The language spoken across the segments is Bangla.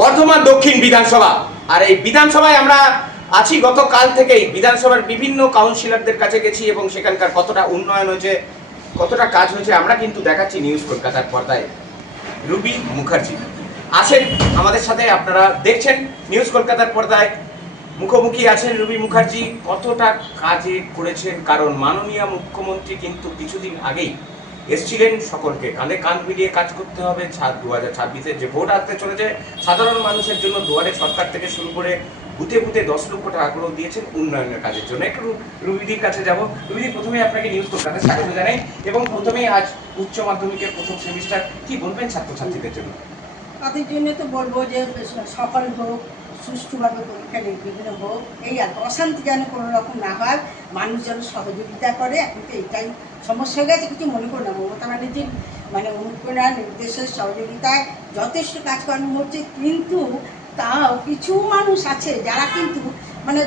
বর্ধমান দক্ষিণ বিধানসভা। আর এই বিধানসভায় আমরা আছি গতকাল থেকেই। বিধানসভার বিভিন্ন কাউন্সিলরদের কাছে গেছি এবং সেখানকার কতটা উন্নয়ন হয়েছে, কতটা কাজ হয়েছে আমরা কিন্তু দেখাচ্ছি নিউজ কলকাতার পর্দায়। রুবি মুখার্জি আছেন আমাদের সাথে, আপনারা দেখছেন নিউজ কলকাতার পর্দায়। মুখোমুখি আছেন রুবি মুখার্জি। কতটা কাজে করেছেন, কারণ মাননীয় মুখ্যমন্ত্রী কিন্তু কিছুদিন আগেই এসেছিলেন সকলকে কানে কান মিলিয়ে কাজ করতে হবে। 2026-এর যে ভোট আসতে চলেছে, সাধারণ মানুষের জন্য দুয়ারে সরকার থেকে শুরু করে বুথে বুথে 10 লক্ষ টাকা করে দিয়েছেন উন্নয়নের কাজের জন্য। একটু রুবিদির কাছে যাব। রুবিদি, প্রথমে আপনাকে নিউজ কলকাতায় স্বাগত জানাই এবং প্রথমেই আজ উচ্চ মাধ্যমিকের প্রথম সেমিস্টার, কি বলবেন ছাত্রছাত্রীদের জন্য? তাদের জন্য তো বলবো যে সফল হোক, সুষ্ঠুভাবে পরীক্ষা নির্বিঘ্ন হোক, এই আর অশান্তি যেন কোনো রকম না হয়, মানুষ যেন সহযোগিতা করে। এখন তো এটাই সমস্যা হয়ে গেছে, কিছু মনে করো না। মমতা ব্যানার্জির অনুপ্রেরণা, নির্দেশের সহযোগিতায় যথেষ্ট কাজকর্ম হচ্ছে, কিন্তু তাও কিছু মানুষ আছে যারা কিন্তু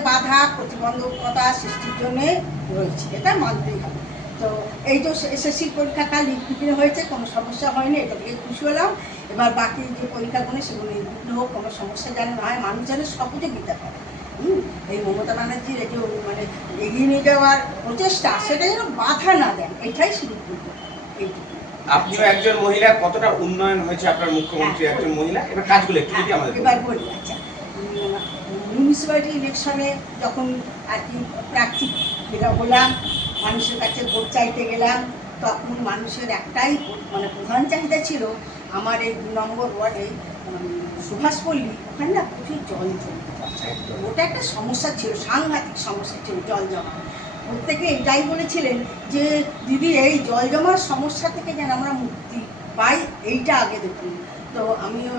বাধা প্রতিবন্ধকতা সৃষ্টির জন্যে রয়েছে, এটা মানতেই হবে। তো এই যে এসএসসির পরীক্ষাটা নির্বিঘ্ন হয়েছে, কোনো সমস্যা হয়নি, এটা থেকে খুশি হলাম। এবার বাকি যে পরীক্ষাগুলো সেগুলো নির্বিঘ্ন হোক, কোনো সমস্যা যেন না হয়, মানুষ যেন সহযোগিতা করে। এই মমতা ব্যানার্জির এই যে এগিয়ে নিয়ে যাওয়ার প্রচেষ্টা, সেটা যেন বাধা না দেন, এটাই শুরু করবো। আপনিও একজন মহিলা, কতটা উন্নয়ন হয়েছে আপনার মুখ্যমন্ত্রী একজন মহিলা, এবার কাজগুলো একটু যদি আমাদের এবার বলি। আচ্ছা, মিউনিসিপ্যালিটি ইলেকশনে যখন আর কি প্রার্থী হলাম, মানুষের কাছে ভোট চাইতে গেলাম, তখন মানুষের একটাই প্রধান চাহিদা ছিল, আমার এই 2 নম্বর ওয়ার্ডে সুভাষপল্লী, ওখানে না প্রচুর জল জমে। ওটা একটা সমস্যা ছিল, সাংঘাতিক সমস্যা ছিল জল জমা। প্রত্যেকে এটাই বলেছিলেন যে দিদি, এই জল জমার সমস্যা থেকে যেন আমরা মুক্তি পাই, এইটা আগে দেখুন। তো আমিও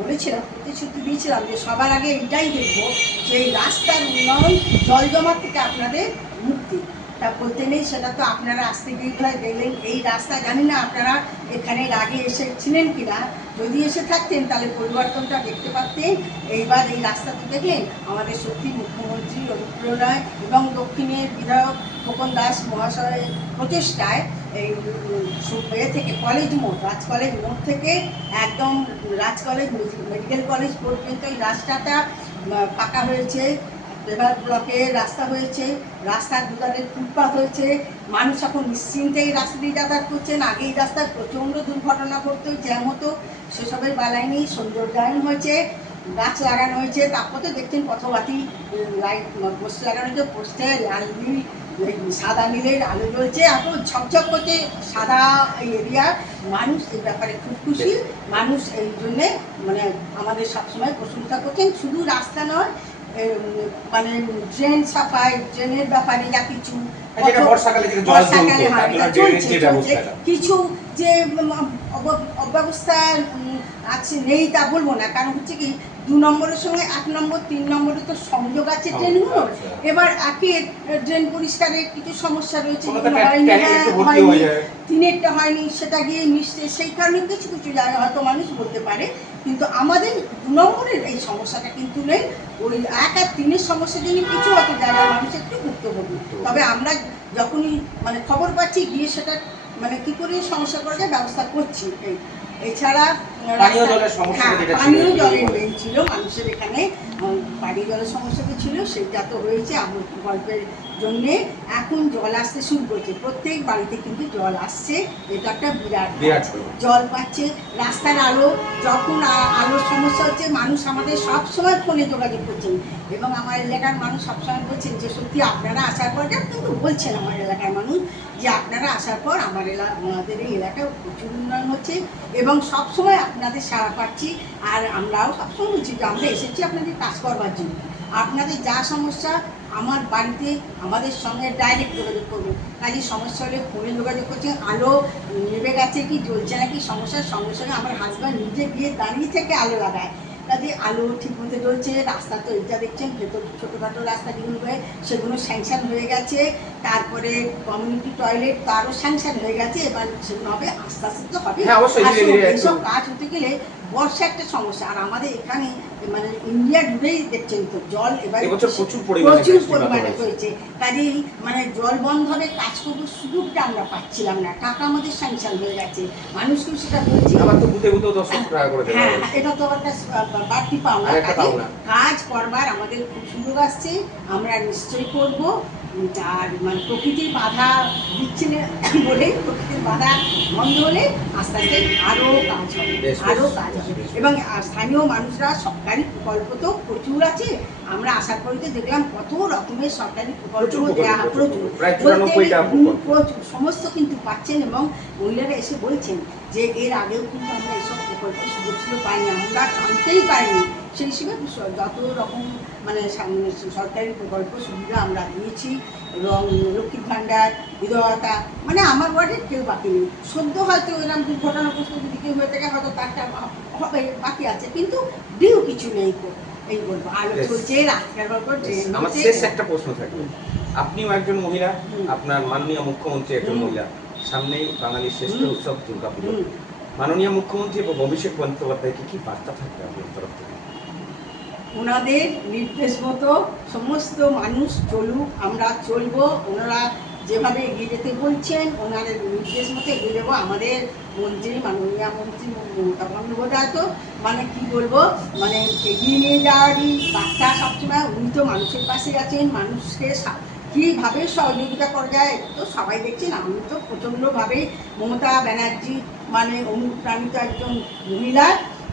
বলেছিলাম, প্রতিশ্রুতি দিয়েছিলাম যে সবার আগে এইটাই দেখবো, যে এই রাস্তার উন্নয়ন, জল জমা থেকে আপনাদের মুক্তি। তা বলতে নেই, সেটা তো আপনারা আসতে গিয়ে দেখলেন। এই রাস্তা জানি না আপনারা এখানে আগে এসেছিলেন কিনা, যদি এসে থাকতেন তাহলে পরিবর্তনটা দেখতে পারতেন। এইবার এই রাস্তা তো দেখলেন, আমাদের সত্যি মুখ্যমন্ত্রীর অনুপ্রেরণায় এবং দক্ষিণের বিধায়ক খোকন দাস মহাশয়ের প্রচেষ্টায় এই থেকে কলেজ মোড়, রাজ কলেজ মোড় থেকে একদম রাজ কলেজ মেডিকেল কলেজ পর্যন্ত এই রাস্তাটা পাকা হয়েছে। এবার ব্লকের রাস্তা হয়েছে, রাস্তার দুধারে ফুটপাথ হয়েছে, মানুষ এখন নিশ্চিন্তে এই রাস্তা দিয়ে যাতায়াত করছেন। আগে এই রাস্তায় প্রচণ্ড দুর্ঘটনা ঘটতো, জ্যাম হতো, সেসবের বালাই নেই। সৌন্দর্যায়ন হয়েছে, গাছ লাগানো হয়েছে, তারপর তো দেখছেন পথবাতি লাইট পোস্ট লাগানো হয়েছে, পোস্টে লাল নীল সাদা নীলের আলো জ্বলছে, এত ঝকঝক করছে সাদা এই এরিয়া। মানুষ এই ব্যাপারে খুব খুশি। মানুষ এই জন্যে আমাদের সবসময় প্রশংসা করছেন। শুধু রাস্তা নয়, ড্রেন সাফাই, ড্রেনের ব্যাপারে যা কিছু বর্ষাকালে কিছু যে অব্যবস্থা আছে নেই তা বলবো না, কারণ হচ্ছে কি 2 নম্বরের সঙ্গে 8 নম্বর 3 নম্বরে তো সংযোগ আছে ট্রেনগুলো। এবার একে ড্রেন পরিষ্কারের কিছু সমস্যা রয়েছে, হয়নি, 3-এরটা হয়নি, সেটা গিয়ে মিশছে, সেই কারণে কিছু কিছু জায়গায় হয়তো মানুষ বলতে পারে। কিন্তু আমাদের 2 নম্বরের এই সমস্যাটা কিন্তু নেই। ওই 1 আর 3-এর সমস্যার জন্য কিছু হয়তো জায়গায় মানুষ একটু ভুক্তভোগী। তবে আমরা যখনই খবর পাচ্ছি, গিয়ে সেটা কি করে সমস্যা করা যায় ব্যবস্থা করছি। এছাড়া পানীয় জলের মেইন ছিল মানুষের এখানে, পানীয় জলের সমস্যা তো ছিল, সেটা তো হয়েছে আমার প্রকল্পের জন্যে। এখন জল আসতে শুরু করছে, প্রত্যেক বাড়িতে কিন্তু জল আসছে, এটা একটা বিরাট জল পাচ্ছে। রাস্তার আলো, যখন আলোর সমস্যা হচ্ছে, মানুষ আমাদের সবসময় ফোনে যোগাযোগ করছেন এবং আমার এলাকার মানুষ সবসময় বলছেন যে সত্যি আপনারা আসার পর, কিন্তু বলছেন আমার এলাকার মানুষ যে আপনারা আসার পর আমাদের এই এলাকায় প্রচুর উন্নয়ন হচ্ছে এবং সবসময় আপনাদের সাড়া পাচ্ছি। আর আমরাও সবসময় বলছি যে আমরা এসেছি আপনাদের কাজ করবার জন্য। আপনাদের যা সমস্যা আমার বাড়িতে আমাদের সঙ্গে ডাইরেক্ট যোগাযোগ করবেন। কাজে সমস্যা হলে ফোনে যোগাযোগ করছে, আলো নেবে গেছে কি জ্বলছে নাকি সমস্যার সঙ্গে সঙ্গে আমার হাজব্যান্ড নিজে গিয়ে দাঁড়িয়ে থেকে আলো লাগায়। কাজে আলো ঠিক মতো জ্বলছে। রাস্তা তো এটা দেখছেন, ভেতর ছোটোখাটো রাস্তা যেগুলো হয় সেগুলো স্যাংশন হয়ে গেছে। তারপরে কমিউনিটি টয়লেট তারও স্যাংশন হয়ে গেছে, এবার সেগুলো হবে, আস্তে আস্তে তো হবে। এইসব কাজ হতে গেলে বর্ষা একটা সমস্যা। আর আমাদের এখানে মানে ইন্ডিয়া জুড়েই দেখছেন তো জল এবার এবছর প্রচুর পরিমাণে হয়েছে, কাজেই মানে জল বন্ধনের কাজ করবো সুযোগটা আমরা পাচ্ছিলাম না, টাকা আমাদের স্যাংশন হয়ে গেছে, মানুষকেও সেটা বলছি। আবার তো বুতে 10 টাকা করে দেওয়া হ্যাঁ, হয়েছে। এটা তো একটা বাড়তি পাওনা। আরেকটা পাওনা। কাজ করবার আমাদের খুব সুযোগ আসছে, আমরা নিশ্চয়ই করব। আর মানে প্রকৃতির বাধা দিচ্ছে না বলেই, প্রকৃতির বাধা বন্ধ হলে আস্তে আস্তে আরও কাজ হবে, আরও কাজ হবে। এবং স্থানীয় মানুষরা সরকারি প্রকল্প তো প্রচুর আছে, আমরা আশা করি যে দেখলাম কত রকমের সরকারি প্রকল্প দেওয়া, প্রচুর সমস্ত কিন্তু পাচ্ছেন। এবং মহিলারা এসে বলছেন যে এর আগেও কিন্তু আমরা এসব প্রকল্পের সুযোগ পাইনি, আমরা জানতেই পারিনি। সেই হিসেবে যত রকম মানে সরকারি প্রকল্প সুবিধা আমরা দিয়েছি, এবং লক্ষ্মীর ভাণ্ডার, বিধবা, মানে আমার ওয়ার্ডের কেউ বাকি নেই। সদ্য হয়তো এরকম দুর্ঘটনাগ্রস্ত যদি কেউ হয়ে থাকে হয়তো তারটা হবে, বাকি আছে, কিন্তু ডিউ কিছু নেই। এই বলবো আলো চলছে, রাস্তার গল্প। আমার শেষ একটা প্রশ্ন থাকবে, আপনিও একজন মহিলা, আপনার মাননীয় মুখ্যমন্ত্রী একজন মহিলা, সামনেই বাঙালির শ্রেষ্ঠ উৎসব দুর্গাপুজো, মাননীয় মুখ্যমন্ত্রী এবং অভিষেক বন্দ্যোপাধ্যায়কে কি বার্তা থাকবে আপনার তরফ থেকে? ওনাদের নির্দেশ মতো সমস্ত মানুষ চলুক, আমরা চলবো, ওনারা যেভাবে এগিয়ে যেতে বলছেন ওনাদের নির্দেশ মতো এগিয়ে যাবো। আমাদের মন্ত্রী, মাননীয় মন্ত্রী মমতা বন্দ্যোপাধ্যায় তো মানে কি বলবো, মানে এগিয়ে নিয়ে যাওয়ারই বার্তা সবসময়। উনি তো মানুষের পাশে আছেন, মানুষকে কীভাবে সহযোগিতা করা যায় তো সবাই দেখছেন। আমি তো প্রচণ্ডভাবে মমতা ব্যানার্জি মানে অনুপ্রাণিত একজন মহিলা,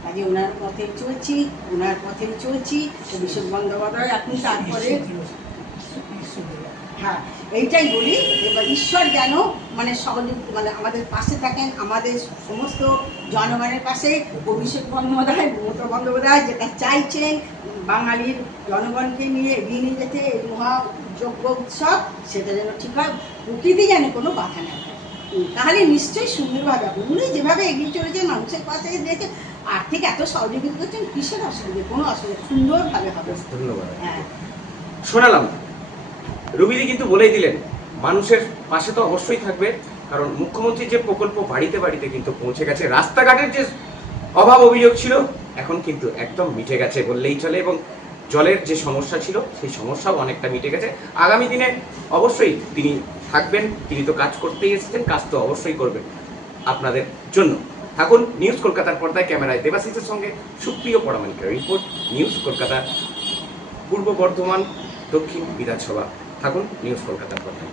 কাজে ওনার পথে চলছি, ওনার পথেই চলছি। অভিষেক বন্দ্যোপাধ্যায় আপনি তারপরে হ্যাঁ এইটাই বলি, এবার ঈশ্বর যেন মানে সহযোগ মানে আমাদের পাশে থাকেন, আমাদের সমস্ত জনগণের পাশে। অভিষেক বন্দ্যোপাধ্যায়, মমতা বন্দ্যোপাধ্যায় যেটা চাইছেন বাঙালির জনগণকে নিয়ে এগিয়ে নিয়ে যেতে এই মহাযজ্ঞ উৎসব, সেটা যেন ঠিক হয়, প্রকৃতি যেন কোনো বাধা না হয়, তাহলে নিশ্চয়ই সুন্দরভাবে হবে। উনি যেভাবে এগিয়ে চলেছেন মানুষের পাশে দিয়েছে, আর্থিক এত সহযোগিতা করছেন, কিসের অসুবিধা, কোনো অসুবিধা, সুন্দরভাবে হবে। ধন্যবাদ। হ্যাঁ, শোনালাম, রুবিদি কিন্তু বলেই দিলেন মানুষের পাশে তো অবশ্যই থাকবে, কারণ মুখ্যমন্ত্রীর যে প্রকল্প বাড়িতে বাড়িতে কিন্তু পৌঁছে গেছে, রাস্তাঘাটের যে অভাব অভিযোগ ছিল এখন কিন্তু একদম মিটে গেছে বললেই চলে, এবং জলের যে সমস্যা ছিল সেই সমস্যাও অনেকটা মিটে গেছে। আগামী দিনে অবশ্যই তিনি থাকবেন, তিনি তো কাজ করতেই এসেছেন, কাজ তো অবশ্যই করবেন আপনাদের জন্য। থাকুন নিউজ কলকাতার পর্দায়, ক্যামেরায় দেবাশিসের সঙ্গে সুপ্রিয় পরামানিকের রিপোর্ট, নিউজ কলকাতা, পূর্ব বর্ধমান দক্ষিণ বিধানসভা। থাকুন নিউজ কলকাতার পর্দায়।